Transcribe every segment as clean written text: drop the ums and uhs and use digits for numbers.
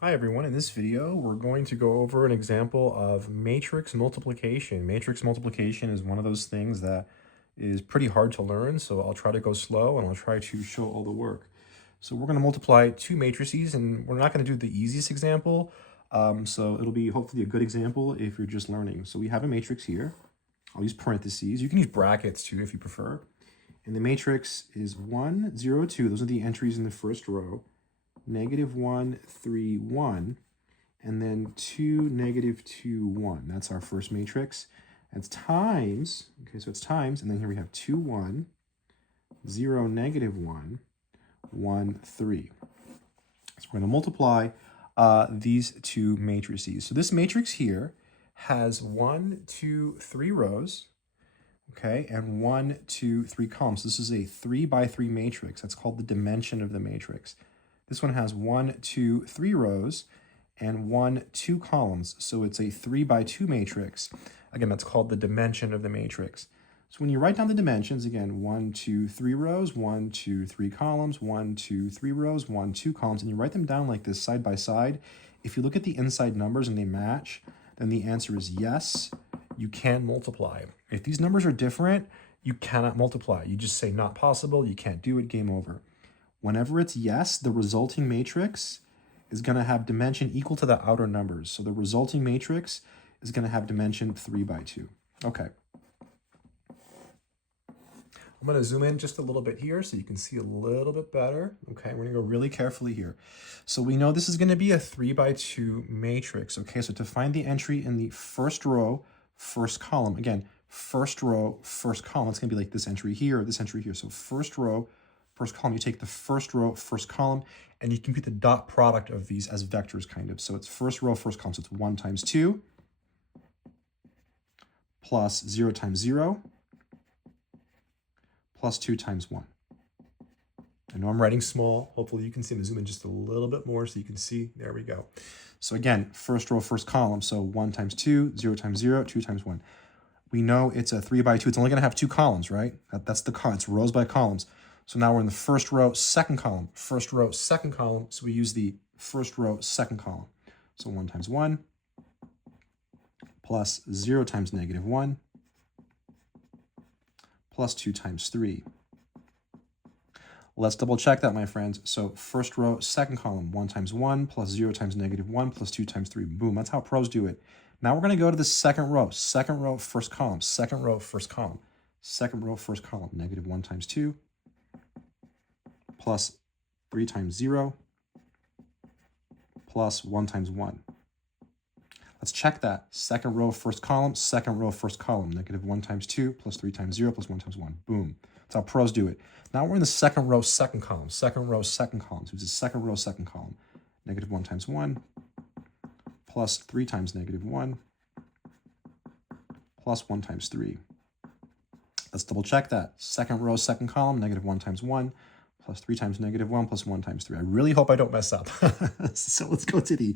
Hi everyone, in this video we're going to go over an example of matrix multiplication. Matrix multiplication is one of those things that is pretty hard to learn, so I'll try to go slow and I'll try to show all the work. So we're going to multiply two matrices, and we're not going to do the easiest example, so it'll be hopefully a good example if you're just learning. So we have a matrix here. I'll use parentheses. You can use brackets too if you prefer. And the matrix is 1, 0, 2. Those are the entries in the first row. -1, 3, 1, and then 2, -2, 1. That's our first matrix. That's times, okay, so it's times, and then here we have 2, 1, 0, -1, 1, 3. So we're going to multiply these two matrices. So this matrix here has 1, 2, 3 rows, okay, and 1, 2, 3 columns. This is a 3 by 3 matrix. That's called the dimension of the matrix. This one has 1, 2, 3 rows and 1, 2 columns. So it's a 3 by 2 matrix. Again, that's called the dimension of the matrix. So when you write down the dimensions, again, 1, 2, 3 rows, 1, 2, 3 columns, 1, 2, 3 rows, 1, 2 columns, and you write them down like this side by side. If you look at the inside numbers and they match, then the answer is yes, you can multiply. If these numbers are different, you cannot multiply. You just say not possible, you can't do it, game over. Whenever it's yes, the resulting matrix is going to have dimension equal to the outer numbers. So the resulting matrix is going to have dimension 3 by 2. Okay. I'm going to zoom in just a little bit here so you can see a little bit better. Okay, we're going to go really carefully here. So we know this is going to be a 3 by 2 matrix. Okay, so to find the entry in the first row, first column, again, first row, first column, it's going to be like this entry here, this entry here. So first row, first column, you take the first row, first column, and you compute the dot product of these as vectors, kind of. So it's first row, first column. So it's 1 times 2 plus 0 times 0 plus 2 times 1. I know I'm writing small. Hopefully you can see. I'm zoom in just a little bit more so you can see. There we go. So again, first row, first column. So 1 times 2, 0 times 0, 2 times 1. We know it's a 3 by 2. It's only going to have 2 columns, right? That's the column. It's rows by columns. So now we're in the first row, second column. First row, second column. So we use the first row, second column. So 1 times 1 plus 0 times -1 plus 2 times 3. Let's double check that, my friends. So first row, second column, 1 times 1 plus 0 times -1 plus 2 times 3. Boom, that's how pros do it. Now we're going to go to the second row, first column, second row, first column, second row, first column, -1 times 2 plus 3 times 0 plus 1 times 1. Let's check that. Second row, first column, second row, first column, -1 times 2 plus 3 times 0 plus 1 times 1. Boom. That's how pros do it. Now we're in the second row, second column, second row, second column. So it's the second row, second column. -1 times 1 plus 3 times -1 plus 1 times 3. Let's double check that. Second row, second column, -1 times 1 plus 3 times -1 plus 1 times 3. I really hope I don't mess up. So let's go to the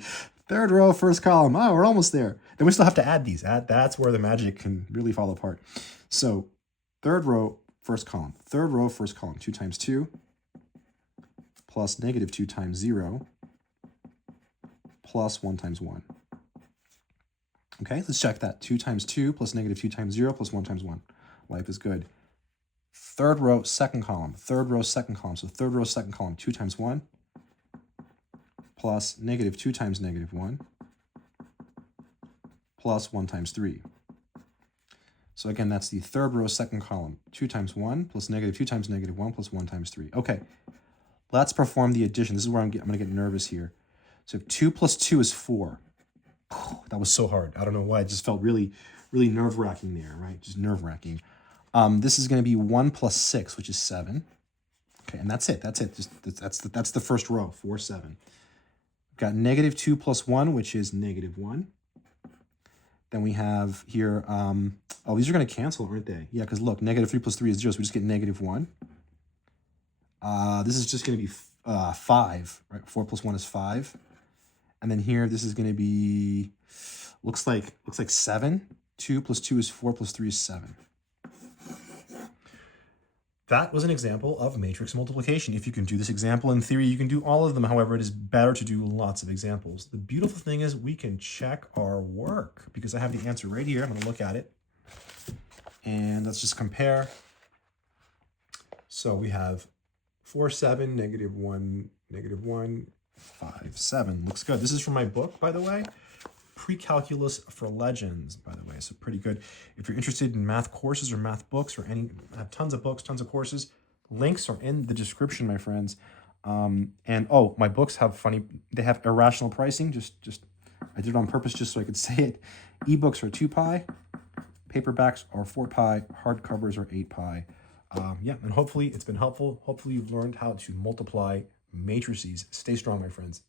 third row, first column. Oh, we're almost there. Then we still have to add these. That's where the magic can really fall apart. So third row, first column. Third row, first column. 2 times 2 plus -2 times 0 plus 1 times 1. Okay, let's check that. 2 times 2 plus -2 times 0 plus 1 times 1. Life is good. Third row, second column. Third row, second column. So third row, second column. 2 times 1 plus -2 times -1 plus 1 times 3. So again, that's the third row, second column. 2 times 1 plus -2 times -1 plus 1 times 3. Okay, let's perform the addition. This is where I'm going to get nervous here. So 2 plus 2 is 4. That was so hard. I don't know why. It just felt really, really nerve-wracking there, right? Just nerve-wracking. This is going to be 1 plus 6, which is 7. Okay, and that's it. That's it. That's the first row, 4, 7. We've got -2 plus 1, which is -1. Then we have here, oh, these are going to cancel, aren't they? Yeah, because look, -3 plus 3 is 0, so we just get -1. This is just going to be 5, right? 4 plus 1 is 5. And then here, this is going to be, looks like 7. 2 plus 2 is 4 plus 3 is 7. that was an example of matrix multiplication. If you can do this example in theory, you can do all of them. However, it is better to do lots of examples. The beautiful thing is we can check our work because I have the answer right here. I'm going to look at it. And let's just compare. So we have 4, 7, -1, -1, 5, 7. Looks good. This is from my book, by the way. Pre-calculus for legends, by the way, so pretty good. If you're interested in math courses or math books or I have tons of books, tons of courses, links are in the description, my friends. And oh, my books have they have irrational pricing. I did it on purpose just so I could say it. Ebooks are 2 pi, paperbacks are 4 pi, hardcovers are 8 pi. Yeah, and hopefully it's been helpful. Hopefully you've learned how to multiply matrices. Stay strong, my friends.